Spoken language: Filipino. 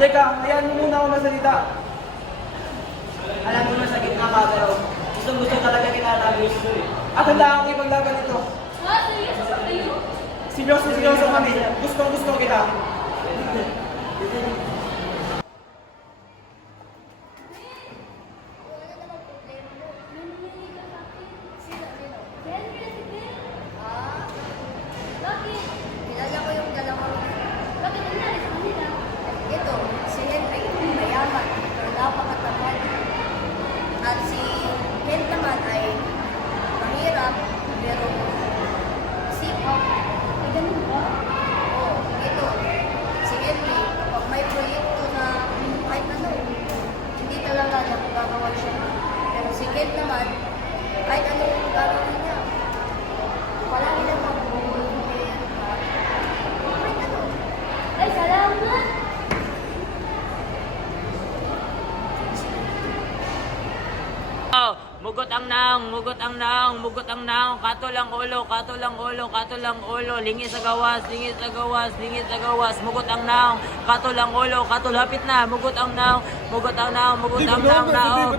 Teka, hayaan mo muna ako magsalita. Alam mo na sa gitna ka, pero gusto talaga kinatagos ko eh. At handa akong ipaglaban ito. Seryoso kami. Gusto kita. Bakit? Kilala ko yung dalawang. Bakit nangyari sa kanila? Ito, si Henry, mayaman, napakatamad. At si Ken naman ay mahirap, pero sipag. Ay, ganun ba? Oo, ito, si Henry, kapag may proyekto na kahit ano, hindi talaga niya magagawa siya. Pero si Ken naman, kahit ano yung gagawin niya, palagi naman ay, salamat! Oh, mugot ang naong, katulang ulo, lingis sa gawas, mugot ang naong, katulang ulo, lapit na, mugot ang naong, naong.